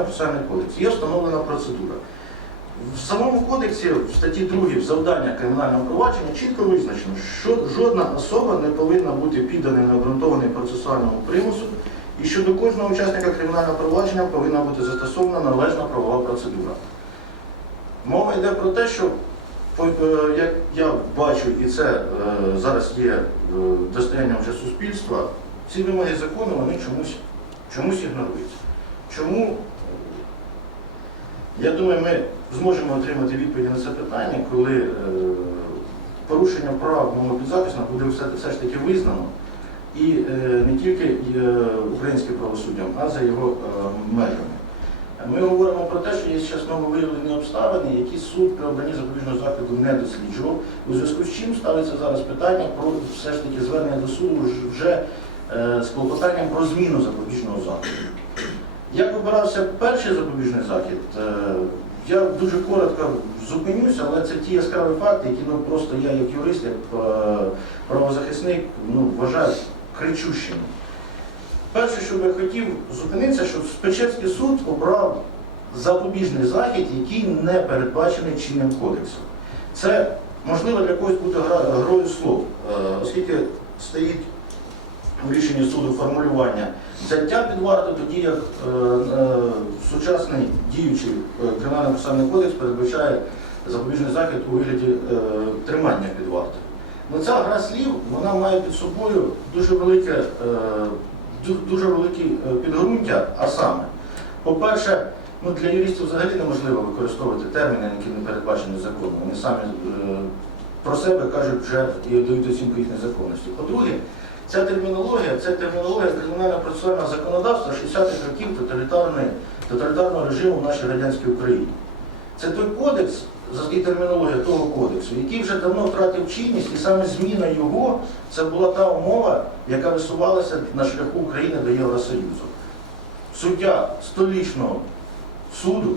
процесуальний кодекс. Є встановлена процедура. В самому кодексі, в статті 2 завдання кримінального провадження чітко визначено, що жодна особа не повинна бути піддана необґрунтований процесуальному примусу, і що до кожного учасника кримінального провадження повинна бути застосована належна правова процедура. Мова йде про те, що е, як я бачу, і це е, зараз є е, достоянням вже суспільства, ці вимоги закону вони чомусь, чомусь ігноруються. Чому? Я думаю, ми зможемо отримати відповіді на це питання, коли е, порушення прав мого підзахисного буде все, ж таки визнано. І е, не тільки е, українським правосуддям, а за його е, межами. Ми говоримо про те, що є зараз нововиявлені обставини, які суд при обранні запобіжного заходу не досліджував, у зв'язку з чим ставиться зараз питання про все ж таки звернення до суду вже з клопотанням про зміну запобіжного заходу. Як вибирався перший запобіжний захід, е, я дуже коротко зупинюся, але це ті яскраві факти, які ну, просто я як юрист, як е, правозахисник ну, вважаю кричущими. Перше, що я хотів зупинитися, що Печерський суд обрав запобіжний захід, який не передбачений чинним кодексом. Це можливо для когось буде грою слов, е, оскільки стоїть у рішенні суду формулювання взяття під варту, тоді як е, е, сучасний діючий е, кримінальний процесуальний кодекс передбачає запобіжний захід у вигляді тримання під вартою. Ну, ця гра слів вона має під собою дуже велике, дуже велике е, підґрунтя, а саме, по-перше, ну, для юристів взагалі неможливо використовувати терміни, які не передбачені законом. Вони самі про себе кажуть вже і дають оцінку їх незаконності. По-друге, ця термінологія це термінологія кримінально-процесуального законодавства 60-х років тоталітарного режиму в нашій радянській Україні. Це той кодекс, і термінологія того кодексу, який вже давно втратив чинність, і саме зміна його це була та умова, яка висувалася на шляху України до Євросоюзу. Суддя столічного суду,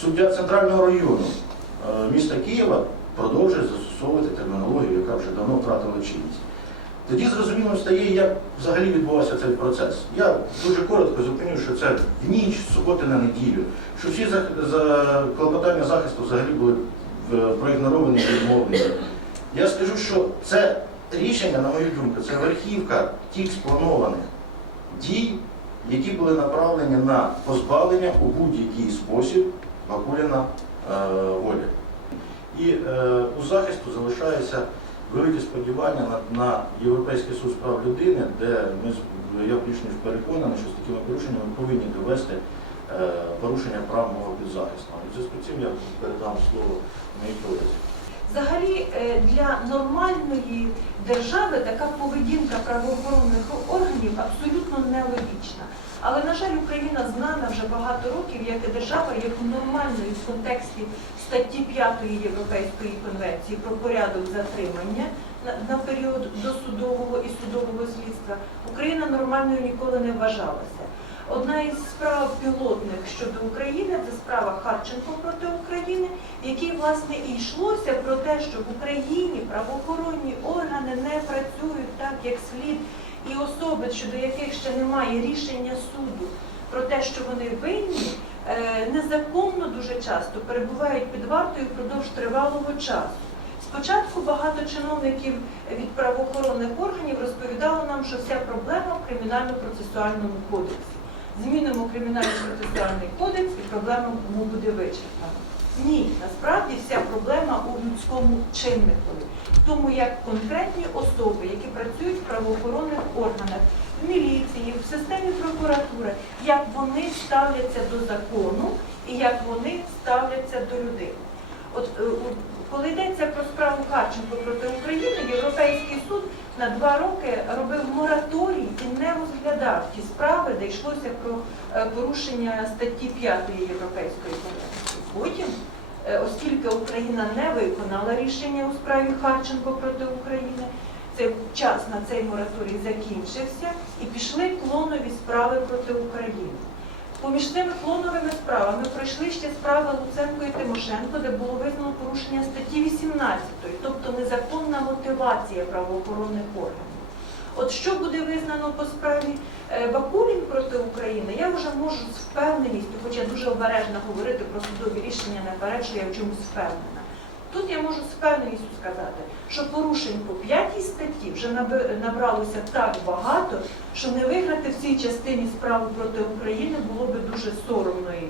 суддя центрального району е, міста Києва продовжує застосовувати термінологію, яка вже давно втратила чинність. Тоді зрозуміло стає, як взагалі відбувався цей процес. Я дуже коротко зупиню, що це в ніч, з суботи на неділю, що всі клопотання захисту взагалі були е, проігноровані і відмовлені. Я скажу, що це рішення, на мою думку, це верхівка тих спланованих дій, які були направлені на позбавлення у будь-який спосіб Бакуліна е, волі. І е, у захисту залишається великі сподівання на, на Європейський суд прав людини, де ми я більш переконаний, що з такими порушеннями ми повинні довести е, порушення прав мого підзахисного. І в зв'язку з цим я передам слово моїй колезі. Взагалі е, для нормальної держави така поведінка правоохоронних органів абсолютно нелогічна. Але, на жаль, Україна знана вже багато років як держава, як нормальною в контексті статті 5 Європейської конвенції про порядок затримання на період досудового і судового слідства. Україна нормальною ніколи не вважалася. Одна із справ пілотних щодо України це справа Харченко проти України, в якій власне і йшлося про те, що в Україні правоохоронні органи не працюють так, як слід, і особи, щодо яких ще немає рішення суду про те, що вони винні, е, незаконно дуже часто перебувають під вартою впродовж тривалого часу. Спочатку багато чиновників від правоохоронних органів розповідало нам, що вся проблема в кримінально-процесуальному кодексі. Змінимо кримінальний процесуальний кодекс і проблема буде вичерпана. Ні, насправді вся проблема у людському чинникові, тому, як конкретні особи, які працюють в правоохоронних органах, в міліції, в системі прокуратури, як вони ставляться до закону і як вони ставляться до людей. От е, коли йдеться про справу Харченко проти України, Європейський суд на два роки робив мораторій і не розглядав ті справи, де йшлося про е, порушення статті 5 Європейської конвенції. Потім, е, оскільки Україна не виконала рішення у справі Харченко проти України, цей час на цей мораторій закінчився і пішли клонові справи проти України. Поміж цими клоновими справами пройшли ще справи Луценко і Тимошенко, де було визнано порушення статті 18, тобто незаконна мотивація правоохоронних органів. От що буде визнано по справі е, Бакулін проти України, я вже можу з впевненістю, хоча дуже обережно говорити про судові рішення наперед, що я в чомусь впевнена. Тут я можу з впевненістю сказати, що порушень по п'ятій статті вже набралося так багато, що не виграти в цій частині справу проти України було би дуже соромно і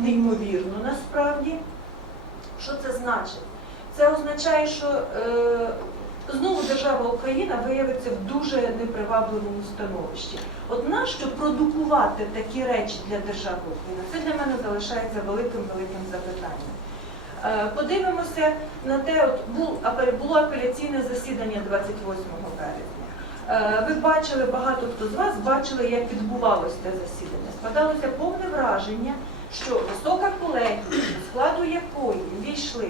неймовірно насправді. Що це значить? Це означає, що е, знову держава Україна виявиться в дуже непривабливому становищі. От нащо продукувати такі речі для держави України? Це для мене залишається великим великим запитанням. Е, Подивимося на те, от було апеляційне засідання 28 березня. Е, Ви бачили, багато хто з вас бачили, як відбувалося це засідання. Складалося повне враження, що висока колегія, складу якої війшли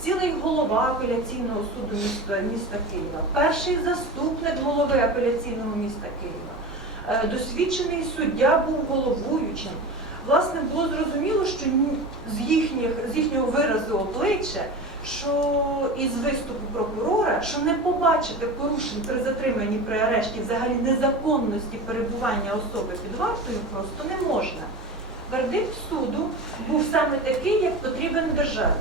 цілий голова апеляційного суду міста, міста Києва, перший заступник голови апеляційного міста Києва, е, досвідчений суддя був головуючим. Власне, було зрозуміло, що з, їхніх, з їхнього виразу обличчя, що із виступу прокурора, що не побачити порушень при затриманні при арешті, взагалі незаконності перебування особи під вартою просто не можна. Вердикт суду був саме такий, як потрібен державі.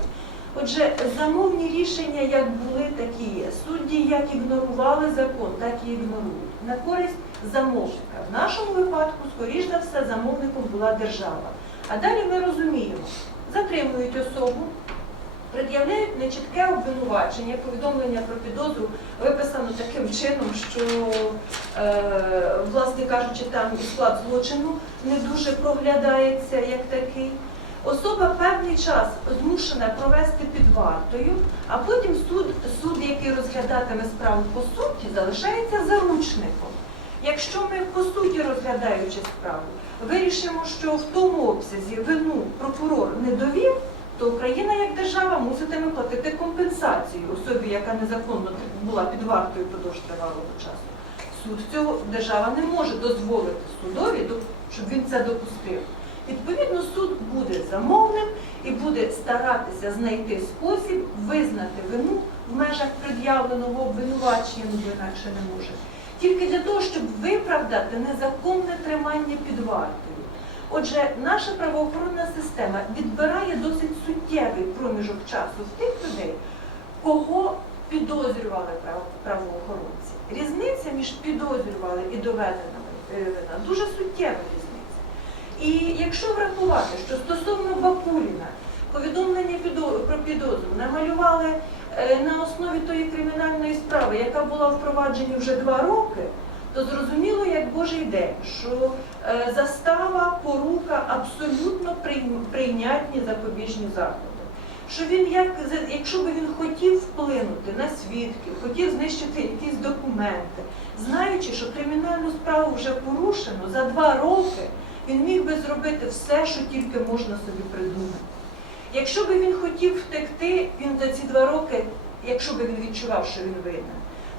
Отже, замовні рішення як були, такі є. Судді як ігнорували закон, так і ігнорують. На користь замовника. В нашому випадку, скоріш за все, замовником була держава. А далі ми розуміємо, затримують особу, пред'являють нечітке обвинувачення, повідомлення про підозру виписано таким чином, що, е, власне кажучи, там і склад злочину не дуже проглядається як такий. Особа певний час змушена провести під вартою, а потім суд, суд, який розглядатиме справу по суті, залишається заручником. Якщо ми по суті розглядаючи справу, вирішимо, що в тому обсязі вину прокурор не довів, то Україна як держава муситиме платити компенсацію особі, яка незаконно була під вартою впродовж тривалого часу. Суд цього держава не може дозволити судові, щоб він це допустив. Відповідно, суд буде замовним і буде старатися знайти спосіб визнати вину в межах пред'явленого обвинувачення, ну бо інакше не може. Тільки для того, щоб виправдати незаконне тримання під вартою. Отже, наша правоохоронна система відбирає досить суттєвий проміжок часу в тих людей, кого підозрювали правоохоронці. Різниця між підозрювали і доведеними е, вина дуже суттєва різниця. І якщо врахувати, що стосовно Бакуліна повідомлення про підозру намалювали е, на основі тої кримінальної справи, яка була впроваджені вже два роки, то зрозуміло, як Божий день, що е, застава, порука абсолютно прийнятні запобіжні заходи. Що він, як, якщо би він хотів вплинути на свідків, хотів знищити якісь документи, знаючи, що кримінальну справу вже порушено за два роки, він міг би зробити все, що тільки можна собі придумати. Якщо би він хотів втекти, він за ці два роки, якщо би він відчував, що він винен,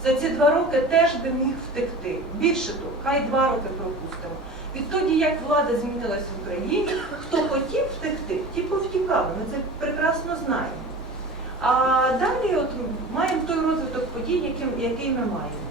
за ці два роки теж би міг втекти. Більше того, хай два роки пропустимо. Відтоді, як влада змінилась в Україні, хто хотів втекти, ті повтікали. Ми це прекрасно знаємо. А далі от маємо той розвиток подій, який ми маємо.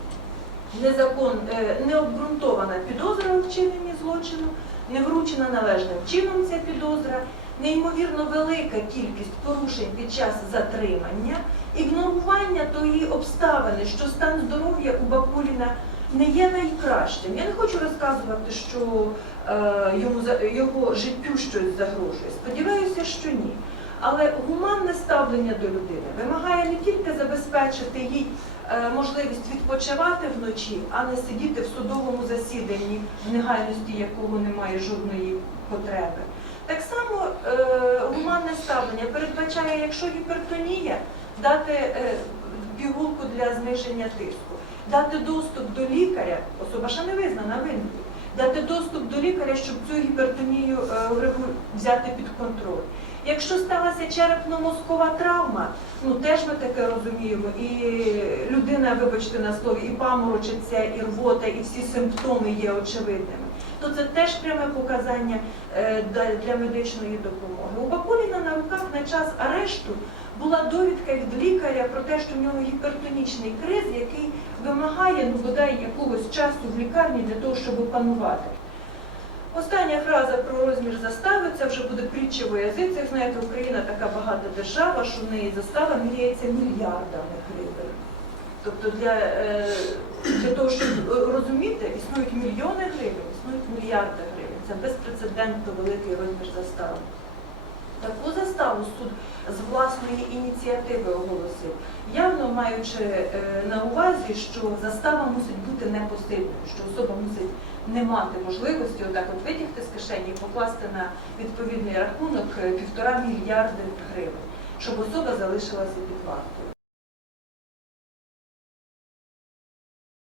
Незакон, е, необґрунтована підозра у вчиненні злочину, не вручена належним чином ця підозра, неймовірно велика кількість порушень під час затримання, ігнорування тої обставини, що стан здоров'я у Бакуліна не є найкращим. Я не хочу розказувати, що е, йому його життю щось загрожує. Сподіваюся, що ні. Але гуманне ставлення до людини вимагає не тільки забезпечити їй можливість відпочивати вночі, а не сидіти в судовому засіданні, в негайності якого немає жодної потреби. Так само е, гуманне ставлення передбачає, якщо гіпертонія, дати е, пігулку для зниження тиску, дати доступ до лікаря, особа ще не визнана винною, дати доступ до лікаря, щоб цю гіпертонію е, взяти під контроль. Якщо сталася черепно-мозкова травма, ну теж ми таке розуміємо, і людина, вибачте на слові, і паморочиться, і рвота, і всі симптоми є очевидними, то це теж пряме показання е, для медичної допомоги. У Бакуліна на руках на час арешту була довідка від лікаря про те, що в нього гіпертонічний криз, який вимагає ну, бодай якогось часу в лікарні для того, щоб опанувати. Остання фраза про розмір застави це вже буде притча в язиці. Знаєте, Україна така багата держава, що в неї застава міряється мільярдами гривень. Тобто для, е, для того, щоб е, розуміти, існують мільйони гривень, існують мільярди гривень. Це безпрецедентно великий розмір застави. Таку заставу суд з власної ініціативи оголосив, явно маючи е, на увазі, що застава мусить бути непосильною, що особа мусить не мати можливості отак от витягти з кишені і покласти на відповідний рахунок е, півтора мільярди гривень, щоб особа залишилася під вартою.